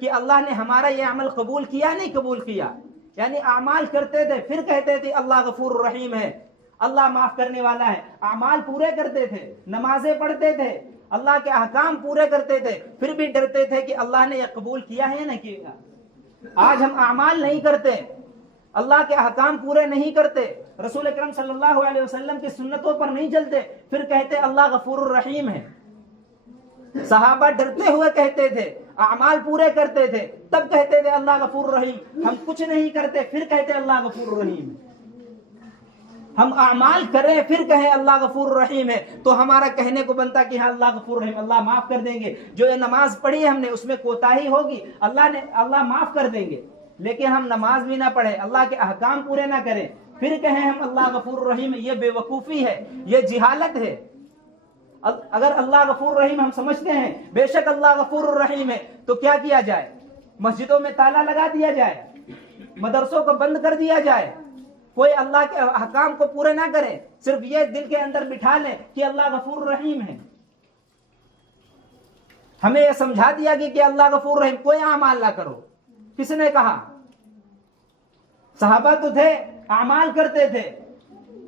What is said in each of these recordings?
کہ اللہ نے ہمارا یہ عمل قبول کیا نہیں قبول کیا. یعنی اعمال کرتے تھے پھر کہتے تھے اللہ غفور الرحیم ہے, اللہ معاف کرنے والا ہے. اعمال پورے کرتے تھے, نمازیں پڑھتے تھے, اللہ کے احکام پورے کرتے تھے, پھر بھی ڈرتے تھے کہ اللہ نے یہ قبول کیا ہے یا نہیں کیا. آج ہم اعمال نہیں کرتے, اللہ کے احکام پورے نہیں کرتے, رسول اکرم صلی اللہ علیہ وسلم کی سنتوں پر نہیں چلتے, پھر کہتے اللہ غفور الرحیم ہے. صحابہ ڈرتے ہوئے کہتے تھے, اعمال پورے کرتے تھے, تب کہتے تھے اللہ غفور الرحیم. ہم کچھ نہیں کرتے پھر کہتے اللہ غفور الرحیم. ہم اعمال کریں پھر کہیں اللہ غفور الرحیم ہے, تو ہمارا کہنے کو بنتا کہ ہاں اللہ غفور الرحیم, اللہ معاف کر دیں گے. جو یہ نماز پڑھی ہم نے اس میں کوتاہی ہوگی, اللہ معاف کر دیں گے. لیکن ہم نماز بھی نہ پڑھیں, اللہ کے احکام پورے نہ کریں, پھر کہیں ہم اللہ غفور الرحیم, یہ بے وقوفی ہے, یہ جہالت ہے. اگر اللہ غفور الرحیم ہم سمجھتے ہیں, بے شک اللہ غفور الرحیم ہے, تو کیا کیا جائے؟ مسجدوں میں تالا لگا دیا جائے, مدرسوں کو بند کر دیا جائے, کوئی اللہ کے احکام کو پورے نہ کرے, صرف یہ دل کے اندر بٹھا لیں کہ اللہ غفور الرحیم ہے. ہمیں یہ سمجھا دیا گیا کہ اللہ غفور الرحیم, کوئی اعمال نہ کرو. کس نے کہا؟ صحابہ تو تھے, اعمال کرتے تھے,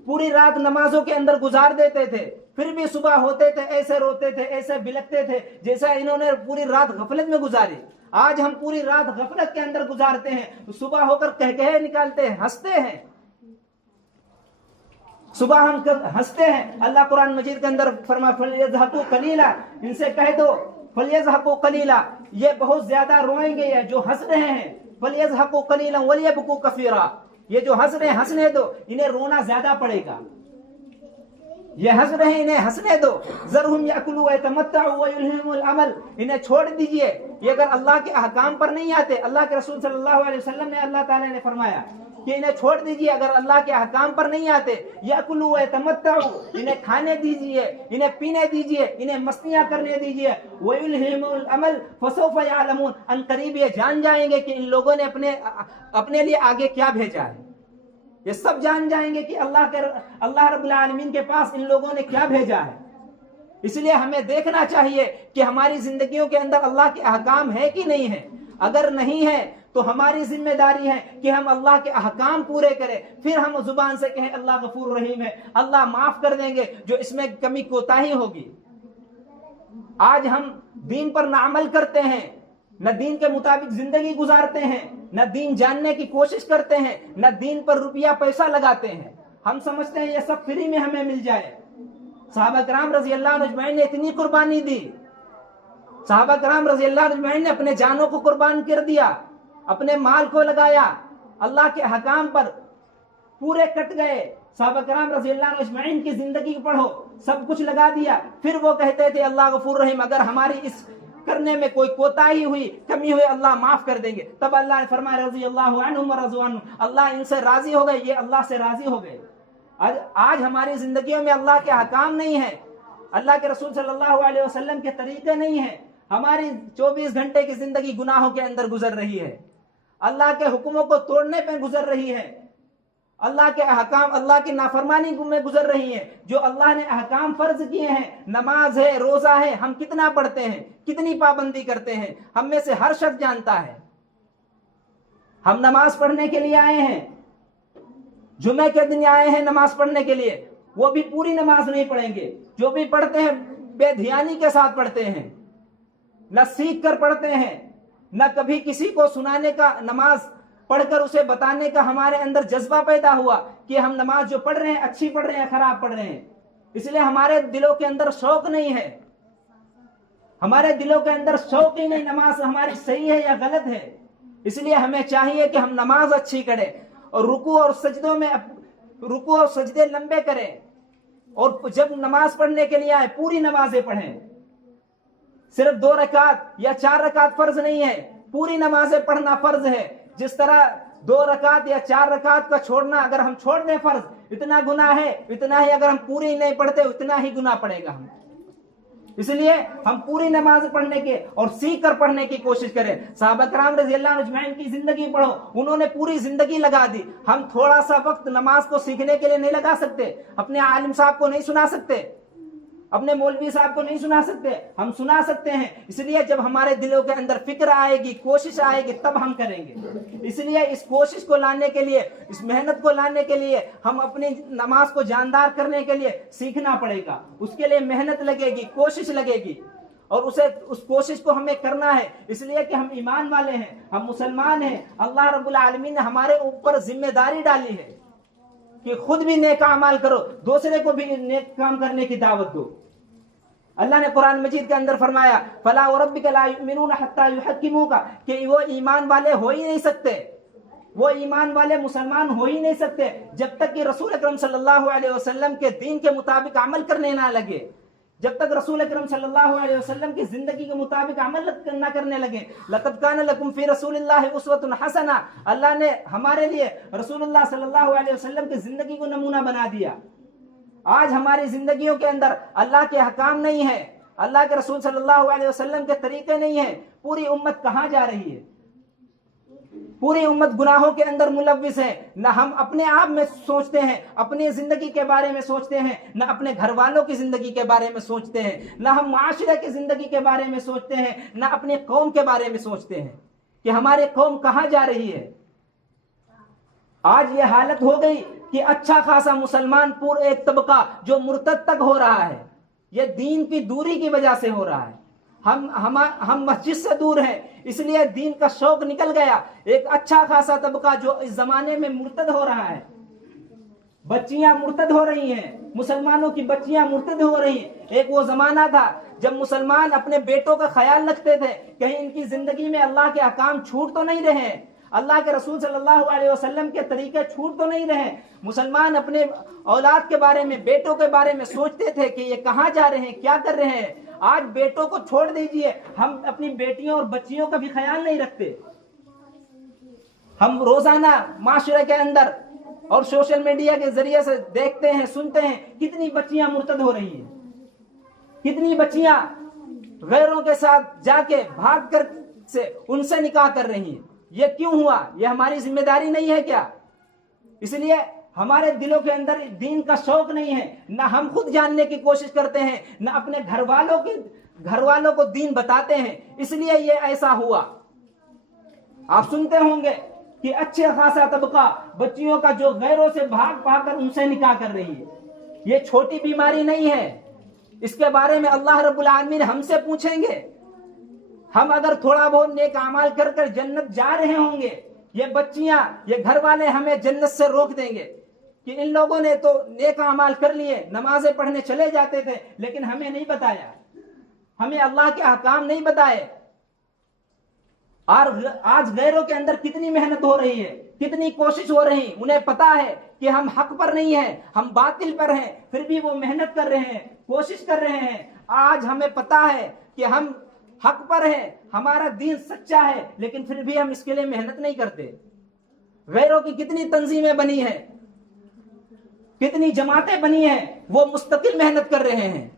پوری رات نمازوں کے اندر گزار دیتے تھے, پھر بھی صبح ہوتے تھے ایسے روتے تھے, ایسے بلکتے تھے جیسا انہوں نے پوری رات غفلت میں گزاری. آج ہم پوری رات غفلت کے اندر گزارتے ہیں, صبح ہو کر کہے نکالتے ہیں, ہنستے ہیں. صبح ہم ہنستے ہیں. اللہ قرآن مجید کے اندر فرمایا فَلْيَضْحَكُوا قَلِيلًا, ان سے کہہ دو فَلْيَضْحَكُوا قَلِيلًا, یہ بہت زیادہ روئیں گے, یہ جو ہنس رہے ہیں. فَلْيَضْحَكُوا قَلِيلًا وَلْيَبْكُوا كَثِيرًا, یہ جو ہنس رہے ہیں ہنسنے دو, انہیں رونا زیادہ پڑے گا. یہ ہنس رہے ہیں, انہیں ہنسنے دو. ذَرْهُمْ يَأْكُلُوا وَيَتَمَتَّعُوا وَيُلْهِهِمُ الْعَمَلُ, انہیں چھوڑ دیجئے. یہ اگر اللہ کے احکام پر نہیں آتے, اللہ کے رسول صلی اللہ علیہ وسلم نے, اللہ تعالیٰ نے فرمایا کہ انہیں چھوڑ دیجئے اگر اللہ کے احکام پر نہیں آتے. یاکلوا ویتمتعوا, انہیں کھانے دیجئے, انہیں پینے دیجئے, انہیں مستیاں کرنے دیجئے. ویلہم العمل فسوف یعلمون, ان قریب یہ جان جائیں گے کہ ان لوگوں نے اپنے لیے آگے کیا بھیجا ہے. یہ سب جان جائیں گے کہ اللہ رب العالمین کے پاس ان لوگوں نے کیا بھیجا ہے. اس لیے ہمیں دیکھنا چاہیے کہ ہماری زندگیوں کے اندر اللہ کے احکام ہے کہ نہیں ہے. اگر نہیں ہے تو ہماری ذمہ داری ہے کہ ہم اللہ کے احکام پورے کریں, پھر ہم زبان سے کہیں اللہ غفور رحیم ہے, اللہ معاف کر دیں گے جو اس میں کمی کوتاہی ہوگی. آج ہم دین پر نہ عمل کرتے ہیں, نہ دین کے مطابق زندگی گزارتے ہیں, نہ دین جاننے کی کوشش کرتے ہیں, نہ دین پر روپیہ پیسہ لگاتے ہیں. ہم سمجھتے ہیں یہ سب فری میں ہمیں مل جائے. صحابہ کرام رضی اللہ عنہ اجمعین نے اتنی قربانی دی, صحابہ کرام رضی اللہ عنہ اجمعین نے اپنے جانوں کو قربان کر دیا, اپنے مال کو لگایا, اللہ کے احکام پر پورے کٹ گئے. صحابہ کرام رضی اللہ عنہ اجمعین کی زندگی پڑھو, سب کچھ لگا دیا, پھر وہ کہتے تھے اللہ غفور رحیم, اگر ہماری اس کرنے میں کوئی کوتاہی ہوئی, کمی ہوئی, اللہ معاف کر دیں گے. تب اللہ نے فرمایا رضی اللہ عنہم ورضوا عنہ, اللہ ان سے راضی ہو گئے, یہ اللہ سے راضی ہو گئے. آج ہماری زندگیوں میں اللہ کے احکام نہیں ہیں, اللہ کے رسول صلی اللہ علیہ وسلم کے طریقے نہیں ہیں. ہماری 24 گھنٹے کی زندگی گناہوں کے اندر گزر رہی ہے, اللہ کے حکموں کو توڑنے پہ گزر رہی ہے, اللہ کے احکام, اللہ کی نافرمانی میں گزر رہی ہیں. جو اللہ نے احکام فرض کیے ہیں, نماز ہے, روزہ ہے, ہم کتنا پڑھتے ہیں, کتنی پابندی کرتے ہیں, ہم میں سے ہر شخص جانتا ہے. ہم نماز پڑھنے کے لیے آئے ہیں, جمعے کے دن آئے ہیں نماز پڑھنے کے لیے, وہ بھی پوری نماز نہیں پڑھیں گے. جو بھی پڑھتے ہیں بے دھیانی کے ساتھ پڑھتے ہیں, نہ سیکھ کر پڑھتے ہیں, نہ کبھی کسی کو سنانے کا, نماز پڑھ کر اسے بتانے کا ہمارے اندر جذبہ پیدا ہوا کہ ہم نماز جو پڑھ رہے ہیں اچھی پڑھ رہے ہیں خراب پڑھ رہے ہیں. اس لیے ہمارے دلوں کے اندر شوق نہیں ہے, ہمارے دلوں کے اندر شوق ہی نہیں نماز ہماری صحیح ہے یا غلط ہے. اس لیے ہمیں چاہیے کہ ہم نماز اچھی کریں, اور رکوع اور سجدے لمبے کریں, اور جب نماز پڑھنے کے لیے آئے پوری نمازیں پڑھیں. صرف 2 رکعت یا 4 رکعت فرض نہیں ہے, پوری نمازیں پڑھنا فرض ہے. جس طرح 2 رکعت یا 4 رکعت کا چھوڑنا, اگر ہم چھوڑ دیں فرض, اتنا گناہ ہے, اتنا ہی اگر ہم پوری نہیں پڑھتے اتنا ہی گناہ پڑے گا ہم. اس لیے ہم پوری نماز پڑھنے کے اور سیکھ کر پڑھنے کی کوشش کریں. صحابہ کرام رضی اللہ عنہ اجمعین کی زندگی پڑھو, انہوں نے پوری زندگی لگا دی. ہم تھوڑا سا وقت نماز کو سیکھنے کے لیے نہیں لگا سکتے, اپنے عالم صاحب کو نہیں سنا سکتے, اپنے مولوی صاحب کو نہیں سنا سکتے، ہم سنا سکتے ہیں۔ اس لیے جب ہمارے دلوں کے اندر فکر آئے گی، کوشش آئے گی، تب ہم کریں گے۔ اس لیے اس کوشش کو لانے کے لیے، اس محنت کو لانے کے لیے، ہم اپنی نماز کو جاندار کرنے کے لیے سیکھنا پڑے گا۔ اس کے لیے محنت لگے گی، کوشش لگے گی، اور اس کوشش کو ہمیں کرنا ہے، اس لیے کہ ہم ایمان والے ہیں، ہم مسلمان ہیں۔ اللہ رب العالمین نے ہمارے اوپر ذمہ داری ڈالی ہے کہ خود بھی نیک اعمال کرو، دوسرے کو بھی نیک کام کرنے کی دعوت دو۔ اللہ نے قرآن مجید کے اندر فرمایا فَلَا وَرَبِّكَ لَا يُؤْمِنُونَ حَتَّى يُحَكِّمُوكَ، کہ وہ ایمان والے ہو ہی نہیں سکتے، وہ ایمان والے مسلمان ہو ہی نہیں سکتے جب تک کہ رسول اکرم صلی اللہ علیہ وسلم کے دین کے مطابق عمل کرنے نہ لگے، جب تک رسول اکرم صلی اللہ علیہ وسلم کی زندگی کے مطابق عمل نہ کرنے لگے۔ لَقَدْ كَانَ لَكُمْ فِي رَسُولِ اللَّهِ أُسْوَةٌ حَسَنَةٌ، اللہ نے ہمارے لیے رسول اللہ صلی اللہ علیہ وسلم کی زندگی کو نمونہ بنا دیا۔ آج ہماری زندگیوں کے اندر اللہ کے حکام نہیں ہے، اللہ کے رسول صلی اللہ علیہ وسلم کے طریقے نہیں ہیں، پوری امت کہاں جا رہی ہے؟ پوری امت گناہوں کے اندر ملوث ہے۔ نہ ہم اپنے آپ میں سوچتے ہیں، اپنی زندگی کے بارے میں سوچتے ہیں، نہ اپنے گھر والوں کی زندگی کے بارے میں سوچتے ہیں، نہ ہم معاشرے کی زندگی کے بارے میں سوچتے ہیں، نہ اپنے قوم کے بارے میں سوچتے ہیں کہ ہمارے قوم کہاں جا رہی ہے۔ آج یہ حالت ہو گئی کہ اچھا خاصا مسلمان پورا ایک طبقہ جو مرتد تک ہو رہا ہے، یہ دین کی دوری کی وجہ سے ہو رہا ہے۔ ہم مسجد سے دور ہیں، اس لیے دین کا شوق نکل گیا۔ ایک اچھا خاصا طبقہ جو اس زمانے میں مرتد ہو رہا ہے، بچیاں مرتد ہو رہی ہیں، مسلمانوں کی بچیاں مرتد ہو رہی ہیں۔ ایک وہ زمانہ تھا جب مسلمان اپنے بیٹوں کا خیال رکھتے تھے کہیں ان کی زندگی میں اللہ کے احکام چھوٹ تو نہیں رہے، اللہ کے رسول صلی اللہ علیہ وسلم کے طریقے چھوٹ تو نہیں رہے۔ مسلمان اپنے اولاد کے بارے میں، بیٹوں کے بارے میں سوچتے تھے کہ یہ کہاں جا رہے ہیں، کیا کر رہے ہیں۔ آج بیٹوں کو چھوڑ دیجئے، ہم اپنی بیٹیوں اور بچیوں کا بھی خیال نہیں رکھتے۔ ہم روزانہ معاشرے کے اندر اور سوشل میڈیا کے ذریعے سے دیکھتے ہیں، سنتے ہیں کتنی بچیاں مرتد ہو رہی ہیں، کتنی بچیاں غیروں کے ساتھ جا کے بھاگ کر سے ان سے نکاح کر رہی ہیں۔ یہ کیوں ہوا؟ یہ ہماری ذمہ داری نہیں ہے کیا؟ اس لیے ہمارے دلوں کے اندر دین کا شوق نہیں ہے، نہ ہم خود جاننے کی کوشش کرتے ہیں، نہ اپنے گھر والوں کو دین بتاتے ہیں، اس لیے یہ ایسا ہوا۔ آپ سنتے ہوں گے کہ اچھے خاصا طبقہ بچیوں کا جو غیروں سے بھاگ کر ان سے نکاح کر رہی ہے۔ یہ چھوٹی بیماری نہیں ہے، اس کے بارے میں اللہ رب العالمین ہم سے پوچھیں گے۔ ہم اگر تھوڑا بہت نیک اعمال کر جنت جا رہے ہوں گے، یہ بچیاں، یہ گھر والے ہمیں جنت سے روک دیں گے کہ ان لوگوں نے تو نیک اعمال کر لیے، نمازیں پڑھنے چلے جاتے تھے، لیکن ہمیں نہیں بتایا، ہمیں اللہ کے احکام نہیں بتائے۔ اور آج غیروں کے اندر کتنی محنت ہو رہی ہے، کتنی کوشش ہو رہی، انہیں پتا ہے کہ ہم حق پر نہیں ہیں، ہم باطل پر ہیں، پھر بھی وہ محنت کر رہے ہیں، کوشش کر رہے ہیں۔ آج ہمیں پتا ہے کہ ہم حق پر ہیں، ہمارا دین سچا ہے، لیکن پھر بھی ہم اس کے لیے محنت نہیں کرتے۔ غیروں کی کتنی تنظیمیں بنی ہیں، کتنی جماعتیں بنی ہیں، وہ مستقل محنت کر رہے ہیں،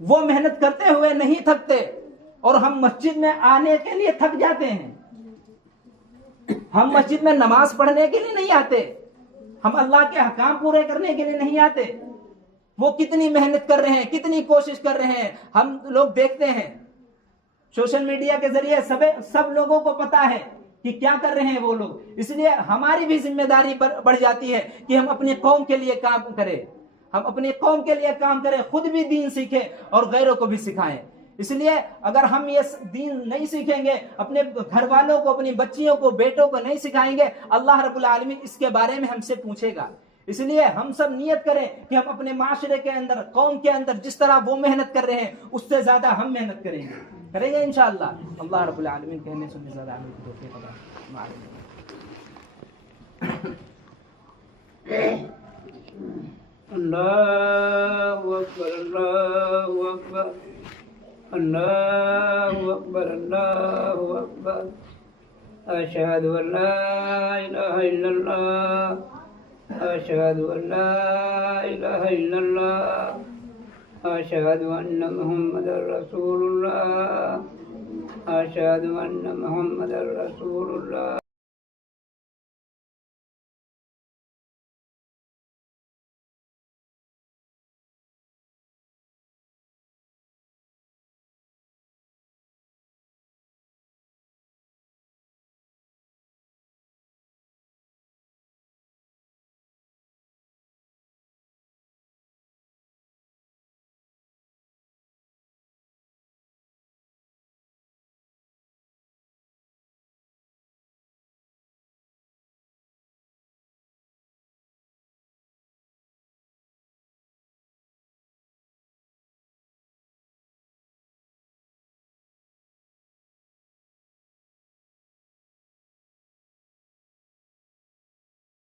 وہ محنت کرتے ہوئے نہیں تھکتے، اور ہم مسجد میں آنے کے لیے تھک جاتے ہیں۔ ہم مسجد میں نماز پڑھنے کے لیے نہیں آتے، ہم اللہ کے احکام پورے کرنے کے لیے نہیں آتے۔ وہ کتنی محنت کر رہے ہیں، کتنی کوشش کر رہے ہیں، ہم لوگ دیکھتے ہیں سوشل میڈیا کے ذریعے سب لوگوں کو پتا ہے کہ کیا کر رہے ہیں وہ لوگ۔ اس لیے ہماری بھی ذمہ داری بڑھ جاتی ہے کہ ہم اپنی قوم کے لیے کام کریں، ہم اپنی قوم کے لیے کام کریں، خود بھی دین سیکھیں اور غیروں کو بھی سکھائیں۔ اس لیے اگر ہم یہ دین نہیں سیکھیں گے، اپنے گھر والوں کو، اپنی بچیوں کو، بیٹوں کو نہیں سکھائیں گے، اللہ رب العالمین اس کے بارے میں ہم سے پوچھے گا۔ اس لیے ہم سب نیت کریں کہ ہم اپنے معاشرے کے اندر، قوم کے اندر جس طرح وہ محنت کر رہے ہیں اس سے زیادہ ہم محنت کریں گے انشاءاللہ۔ اللہ رب العالمین کہنے سننے زیادہ عمل کی توفیق عطا فرمائے۔ اللہ اکبر، اللہ اکبر، اللہ اکبر، اللہ اکبر، اشہد ان لا الہ الا اللہ، اشہد ان لا الہ الا اللہ، اشہد ان محمد رسول اللہ، اشہد ان محمد رسول اللہ۔